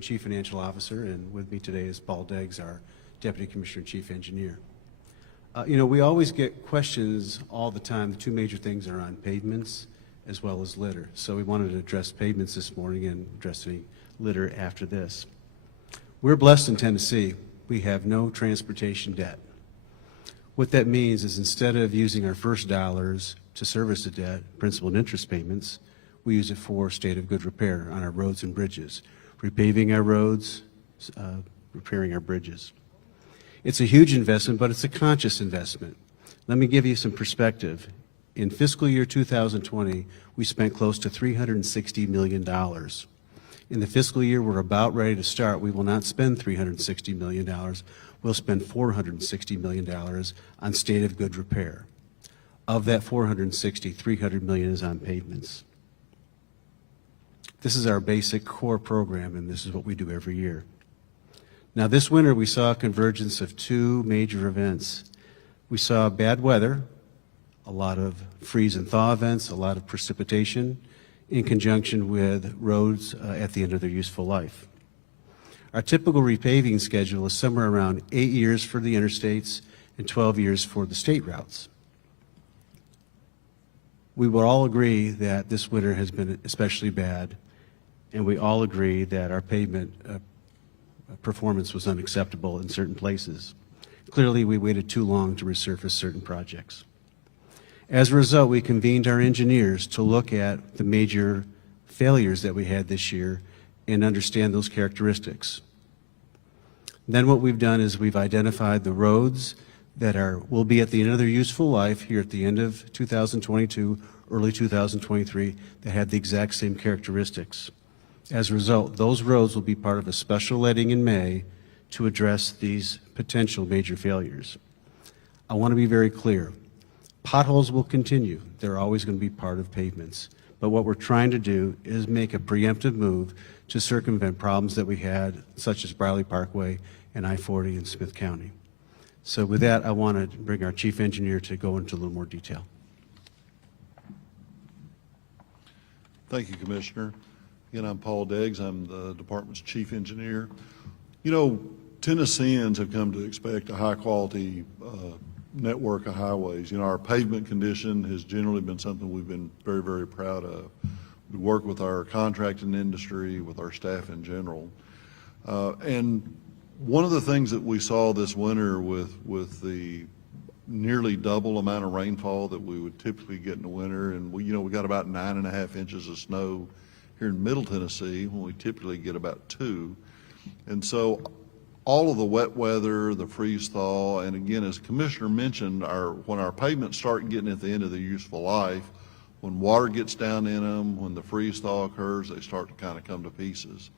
Chief Financial Officer, and with me today is Paul Deggs, our Deputy Commissioner and Chief Engineer. We always get questions all the time. The two major things are on pavements as well as litter. So we wanted to address pavements this morning and addressing litter after this. We're blessed in Tennessee. We have no transportation debt. What that means is instead of using our first dollars to service the debt, principal and interest payments, we use it for state of good repair on our roads and bridges, repaving our roads, repairing our bridges. It's a huge investment, but it's a conscious investment. Let me give you some perspective. In fiscal year 2020, we spent close to $360 million. In the fiscal year we're about ready to start, we will not spend $360 million. We'll spend $460 million on state of good repair. Of that 460, $300 million is on pavements. This is our basic core program, and this is what we do every year. Now, this winter, we saw a convergence of two major events. We saw bad weather, a lot of freeze and thaw events, a lot of precipitation, in conjunction with roads at the end of their useful life. Our typical repaving schedule is somewhere around 8 years for the interstates and 12 years for the state routes. We will all agree that this winter has been especially bad, and we all agree that our pavement performance was unacceptable in certain places. Clearly, we waited too long to resurface certain projects. As a result, we convened our engineers to look at the major failures that we had this year and understand those characteristics. Then what we've done is we've identified the roads that will be at the end of their useful life here at the end of 2022, early 2023, that had the exact same characteristics. As a result, those roads will be part of a special letting in May to address these potential major failures. I want to be very clear. Potholes will continue. They're always going to be part of pavements. But what we're trying to do is make a preemptive move to circumvent problems that we had, such as Briley Parkway and I-40 in Smith County. So with that, I want to bring our Chief Engineer to go into a little more detail. Thank you, Commissioner. Again, I'm Paul Deggs. I'm the department's chief engineer. You know, Tennesseans have come to expect a high-quality network of highways. You know, our pavement condition has generally been something we've been very, very proud of. We work with our contracting industry, with our staff in general. And one of the things that we saw this winter with the nearly double amount of rainfall that we would typically get in the winter, and we got about 9.5 inches of snow here in Middle Tennessee when we typically get about 2. And so all of the wet weather, the freeze thaw, and again, as Commissioner mentioned, when our pavements start getting at the end of their useful life, when water gets down in them, when the freeze thaw occurs, they start to kind of come to pieces.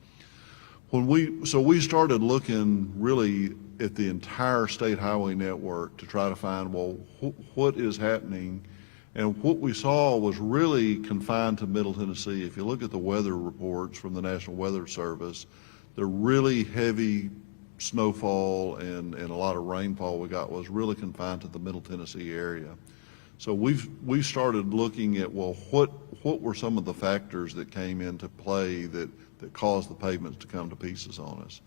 So we started looking really at the entire state highway network to try to find, well, what is happening? And what we saw was really confined to Middle Tennessee. If you look at the weather reports from the National Weather Service, the really heavy snowfall and a lot of rainfall we got was really confined to the Middle Tennessee area. So we started looking at, well, what were some of the factors that came into play that caused the pavements to come to pieces on us.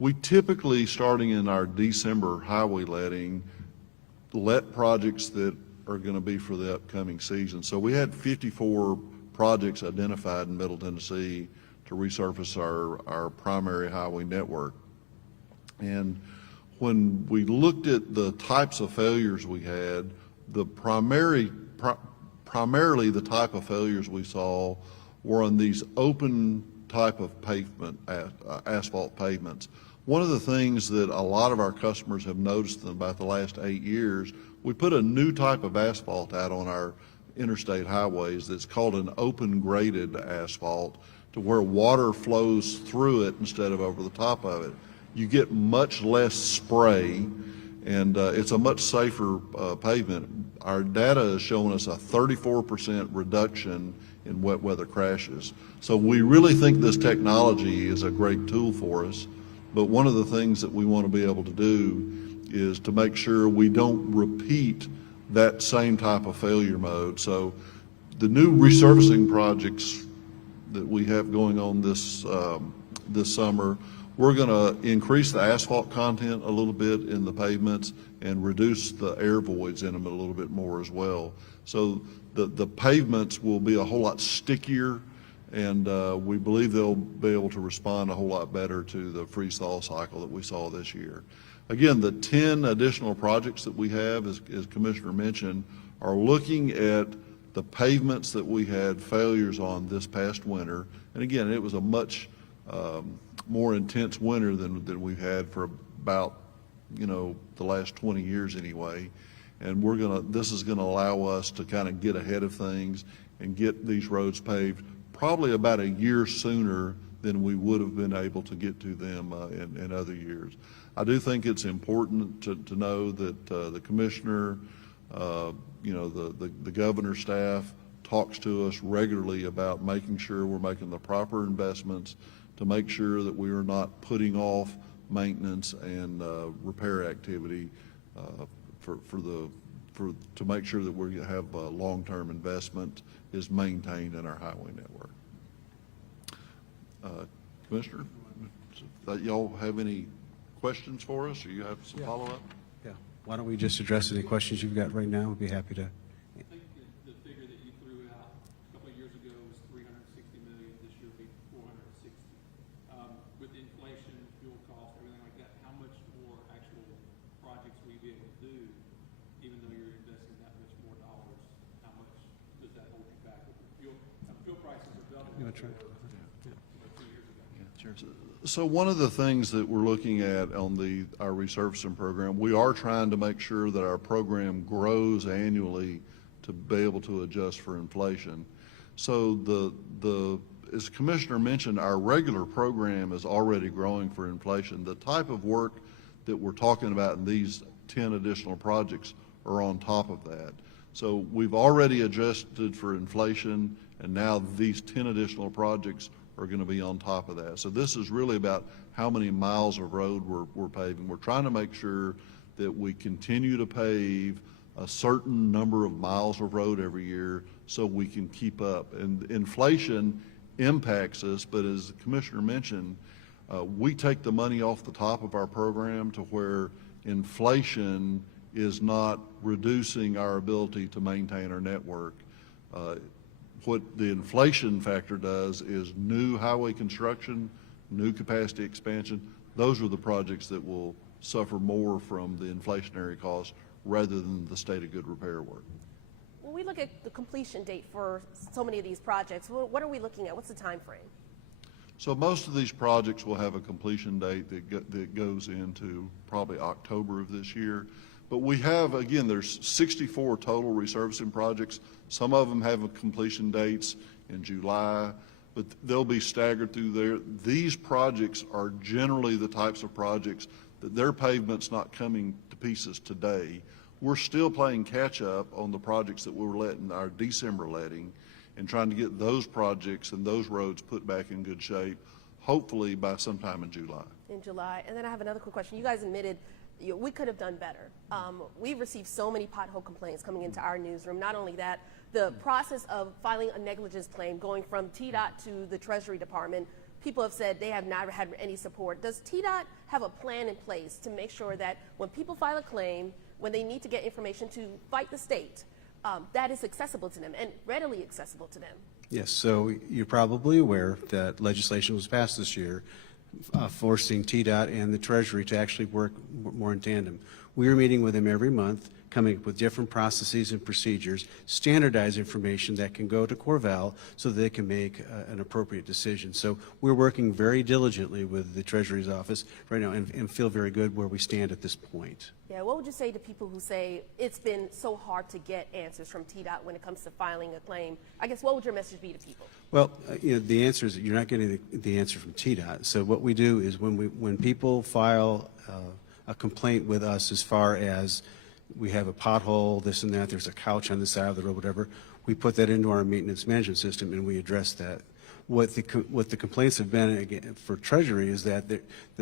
We typically, starting in our December highway letting, let projects that are going to be for the upcoming season. So we had 54 projects identified in Middle Tennessee to resurface our primary highway network. And when we looked at the types of failures we had, primarily the type of failures we saw were on these open type of pavement, asphalt pavements. One of the things that a lot of our customers have noticed in about the last 8 years, we put a new type of asphalt out on our interstate highways that's called an open graded asphalt, to where water flows through it instead of over the top of it. You get much less spray, and it's a much safer pavement. Our data is showing us a 34% reduction in wet weather crashes. So we really think this technology is a great tool for us, but one of the things that we want to be able to do is to make sure we don't repeat that same type of failure mode. So the new resurfacing projects that we have going on this this summer. We're going to increase the asphalt content a little bit in the pavements and reduce the air voids in them a little bit more as well. So the pavements will be a whole lot stickier, and we believe they'll be able to respond a whole lot better to the freeze-thaw cycle that we saw this year. Again, the 10 additional projects that we have, as Commissioner mentioned, are looking at the pavements that we had failures on this past winter. And again, it was a much more intense winter than we've had for about, the last 20 years anyway. And this is gonna allow us to kind of get ahead of things and get these roads paved probably about a year sooner than we would have been able to get to them in other years. I do think it's important to know that the commissioner, the governor's staff talks to us regularly about making sure we're making the proper investments to make sure that we are not putting off maintenance and repair activity to make sure that we have long-term investment is maintained in our highway network. Commissioner, y'all have any questions for us, or you have some follow-up? Yeah. Why don't we just address any questions you've got right now? We'd be happy to. I think the figure that you threw out a couple of years ago was $360 million. This year will be $460. With inflation, fuel costs, everything like that, how much more actual projects will you be able to do, even though you're investing that much more dollars? How much does that hold you back? Fuel prices are double. You want to try? So one of the things that we're looking at on our resurfacing program, we are trying to make sure that our program grows annually to be able to adjust for inflation. So as Commissioner mentioned, our regular program is already growing for inflation. The type of work that we're talking about in these 10 additional projects are on top of that. So we've already adjusted for inflation, and now these 10 additional projects are going to be on top of that. So this is really about how many miles of road we're paving. We're trying to make sure that we continue to pave a certain number of miles of road every year so we can keep up. And inflation impacts us, but as the Commissioner mentioned, we take the money off the top of our program to where inflation is not reducing our ability to maintain our network. What the inflation factor does is new highway construction, new capacity expansion. Those are the projects that will suffer more from the inflationary costs rather than the state of good repair work. When we look at the completion date for so many of these projects, what are we looking at? What's the time frame? So most of these projects will have a completion date that goes into probably October of this year. But we have, again, there's 64 total resurfacing projects. Some of them have completion dates in July, but they'll be staggered through there. These projects are generally the types of projects that their pavement's not coming to pieces today. We're still playing catch up on the projects that we were letting our December letting and trying to get those projects and those roads put back in good shape, hopefully by sometime in July. In July. And then I have another quick question. You guys admitted we could have done better. We've received so many pothole complaints coming into our newsroom. Not only that, the process of filing a negligence claim, going from TDOT to the Treasury Department, people have said they have not had any support. Does TDOT have a plan in place to make sure that when people file a claim, when they need to get information to fight the state, that is accessible to them and readily accessible to them? Yes, so you're probably aware that legislation was passed this year forcing TDOT and the Treasury to actually work more in tandem. We are meeting with them every month, coming up with different processes and procedures, standardized information that can go to Corval so that they can make an appropriate decision. So we're working very diligently with the Treasury's office right now and feel very good where we stand at this point. Yeah, what would you say to people who say it's been so hard to get answers from TDOT when it comes to filing a claim? I guess what would your message be to people? Well, the answer is that you're not getting the answer from TDOT. So what we do is when people file a complaint with us as far as we have a pothole, this and that, there's a couch on the side of the road, whatever, we put that into our maintenance management system and we address that. what the complaints have been again, for Treasury is that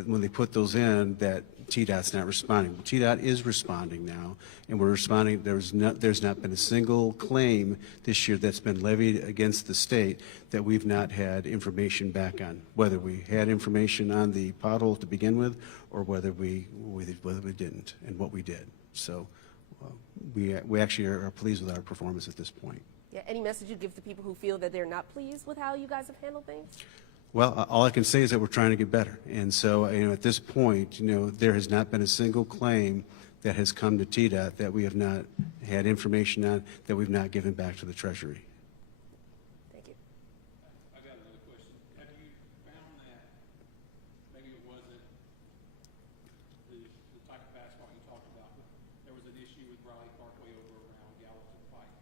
when they put those in, that TDOT's not responding. Well, TDOT is responding now, and we're responding. There's not been a single claim this year that's been levied against the state that we've not had information back on, whether we had information on the pothole to begin with, or whether we didn't, and what we did. So we actually are pleased with our performance at this point. Yeah, any message you give to people who feel that they're not pleased with how you guys have handled things? Well, all I can say is that we're trying to get better. And so, at this point, there has not been a single claim that has come to TDOT that we have not had information on, that we've not given back to the Treasury. Thank you. I got another question. Have you found that maybe it wasn't the type of asphalt you talked about, but there was an issue with Raleigh Parkway over around Gallatin Pike,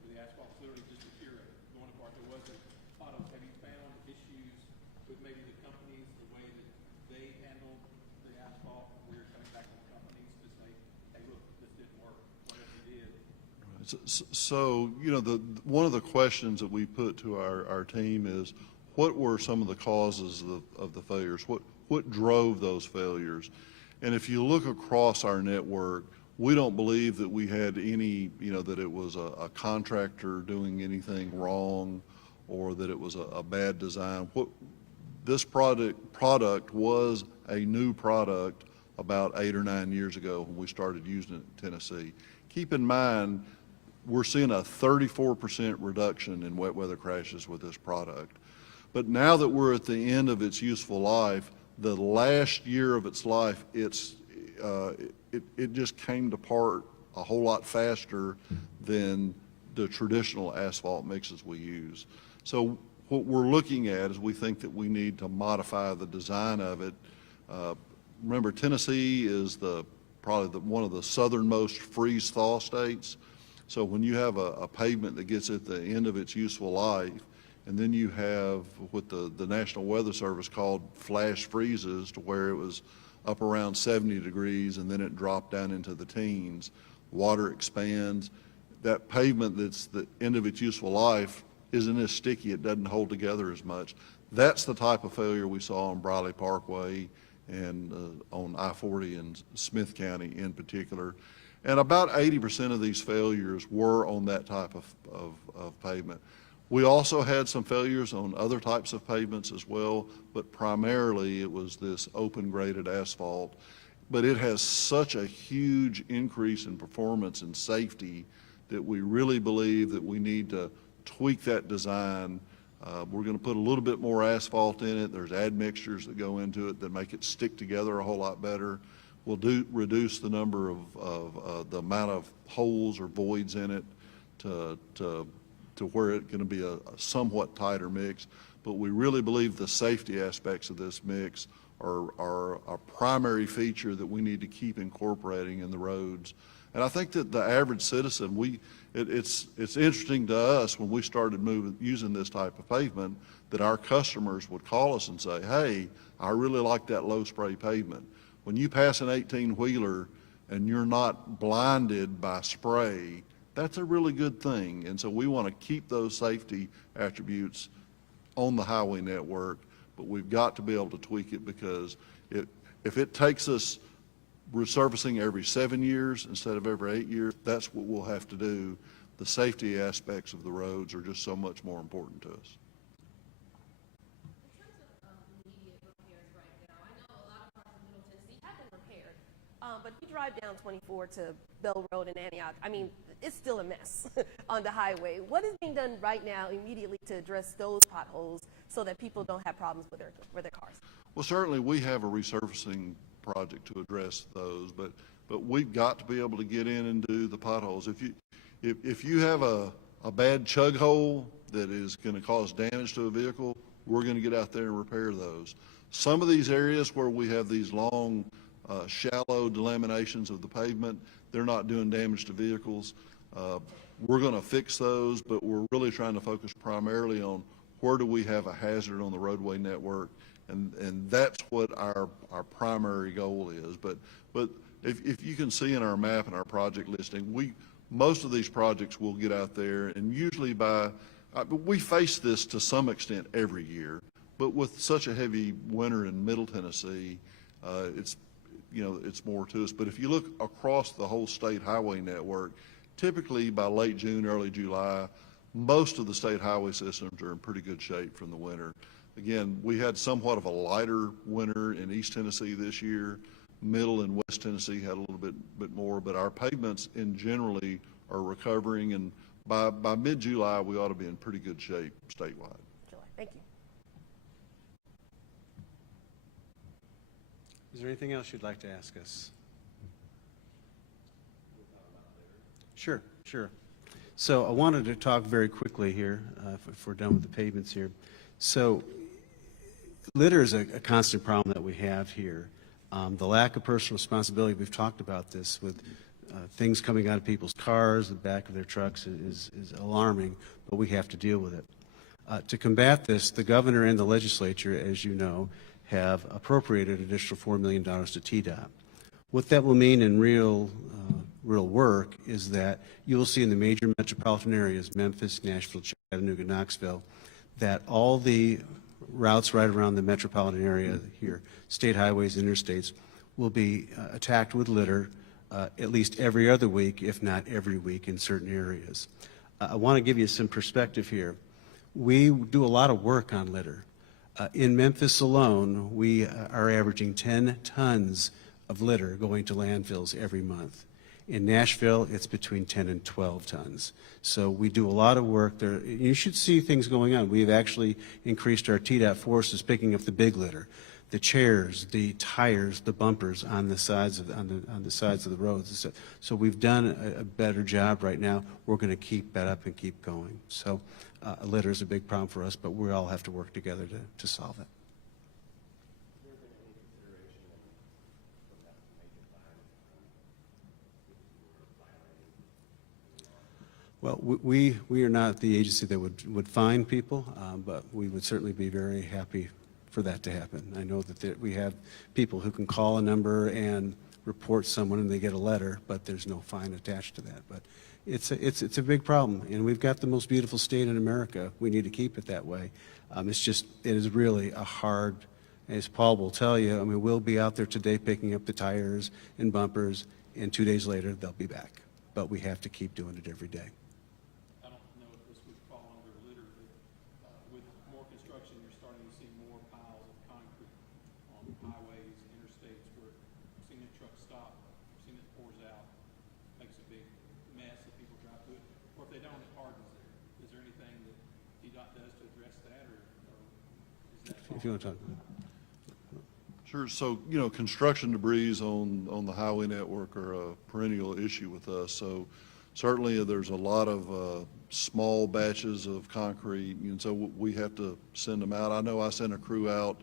where the asphalt literally just deteriorated, going apart. There wasn't potholes. Have you found issues with maybe the companies, the way that they handled the asphalt, where you're coming back to the companies to say, hey, look, this didn't work, whatever you did? So, one of the questions that we put to our team is, what were some of the causes of the failures? What drove those failures? And if you look across our network, we don't believe that we had any, that it was a contractor doing anything wrong, or that it was a bad design. This product was a new product about 8 or 9 years ago when we started using it in Tennessee. Keep in mind, we're seeing a 34% reduction in wet weather crashes with this product. But now that we're at the end of its useful life, the last year of its life, it just came to part a whole lot faster than the traditional asphalt mixes we use. So what we're looking at is we think that we need to modify the design of it. Remember, Tennessee is probably one of the southernmost freeze-thaw states. So when you have a pavement that gets at the end of its useful life, and then you have what the National Weather Service called flash freezes, to where it was up around 70 degrees and then it dropped down into the teens, water expands. That pavement that's the end of its useful life isn't as sticky, it doesn't hold together as much. That's the type of failure we saw on Briley Parkway and on I-40 in Smith County in particular. And about 80% of these failures were on that type of pavement. We also had some failures on other types of pavements as well, but primarily it was this open graded asphalt. But it has such a huge increase in performance and safety that we really believe that we need to tweak that design. We're going to put a little bit more asphalt in it. There's admixtures that go into it that make it stick together a whole lot better. We'll reduce the number of the amount of holes or voids in it to where it's going to be a somewhat tighter mix. But we really believe the safety aspects of this mix are a primary feature that we need to keep incorporating in the roads. And I think that the average citizen, it's interesting to us when we started using this type of pavement, that our customers would call us and say, hey, I really like that low spray pavement. When you pass an 18-wheeler and you're not blinded by spray, that's a really good thing. And so we want to keep those safety attributes on the highway network, but we've got to be able to tweak it, because if it takes us resurfacing every 7 years instead of every 8 years, that's what we'll have to do. The safety aspects of the roads are just so much more important to us. In terms of immediate repairs right now, I know a lot of parts of Middle Tennessee have been repaired, but if you drive down 24 to Bell Road in Antioch, I mean, it's still a mess on the highway. What is being done right now immediately to address those potholes so that people don't have problems with their cars? Well, certainly we have a resurfacing project to address those, but we've got to be able to get in and do the potholes. If you have a bad chug hole that is going to cause damage to a vehicle, we're going to get out there and repair those. Some of these areas where we have these long, shallow delaminations of the pavement, they're not doing damage to vehicles. We're going to fix those, but we're really trying to focus primarily on where do we have a hazard on the roadway network, and that's what our primary goal is. But if you can see in our map and our project listing, most of these projects will get out there, and usually by But we face this to some extent every year, but with such a heavy winter in Middle Tennessee, it's, you know, it's more to us. But if you look across the whole state highway network, typically by late June, early July, most of the state highway systems are in pretty good shape from the winter. Again, we had somewhat of a lighter winter in East Tennessee this year. Middle and West Tennessee had a little bit more, but our pavements in generally are recovering, and by mid-July, we ought to be in pretty good shape statewide. Thank you. Is there anything else you'd like to ask us? Sure, sure. So I wanted to talk very quickly here, if we're done with the pavements here. So litter is a constant problem that we have here. The lack of personal responsibility, we've talked about this with things coming out of people's cars, the back of their trucks is alarming, but we have to deal with it. To combat this, the governor and the legislature, as you know, have appropriated additional $4 million to TDOT. What that will mean in real work is that you will see in the major metropolitan areas, Memphis, Nashville, Chattanooga, Knoxville, that all the routes right around the metropolitan area here, state highways, interstates, will be attacked with litter at least every other week, if not every week in certain areas. I want to give you some perspective here. We do a lot of work on litter. In Memphis alone, we are averaging 10 tons of litter going to landfills every month. In Nashville, it's between 10 and 12 tons. So we do a lot of work there. You should see things going on. We've actually increased our TDOT forces picking up the big litter, the chairs, the tires, the bumpers on the sides of the roads. So we've done a better job right now. We're going to keep that up and keep going. So litter is a big problem for us, but we all have to work together to solve it. Well, we are not the agency that would fine people, but we would certainly be very happy for that to happen. I know that we have people who can call a number and report someone and they get a letter, but there's no fine attached to that. But it's a big problem, and we've got the most beautiful state in America. We need to keep it that way. It is really a hard, as Paul will tell you, I mean, we'll be out there today picking up the tires and bumpers, and 2 days later they'll be back. But we have to keep doing it every day. I don't know if this would fall under litter, but with more construction, you're starting to see more piles of concrete on highways, interstates, where I've seen a truck stop, I've seen it pours out, makes a big mess if people drive through it, or if they don't, it hardens there. Is there anything that TDOT does to address that, or is that? If you want to talk. Sure. So, you know, construction debris on the highway network are a perennial issue with us. So certainly there's a lot of small batches of concrete, and so we have to send them out. I know I sent a crew out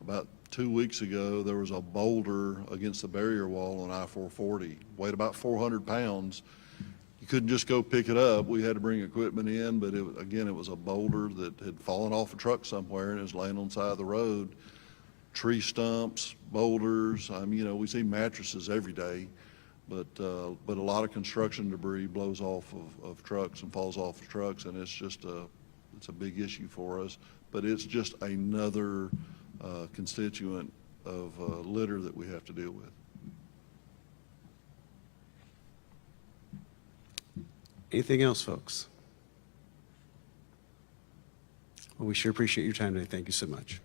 about 2 weeks ago. There was a boulder against the barrier wall on I-440, weighed about 400 pounds. You couldn't just go pick it up. We had to bring equipment in, but it was a boulder that had fallen off a truck somewhere and is laying on the side of the road. Tree stumps, boulders, you know, we see mattresses every day, but a lot of construction debris blows off of trucks and falls off of trucks, and it's a big issue for us, but it's just another constituent of litter that we have to deal with. Anything else, folks? Well, we sure appreciate your time today. Thank you so much.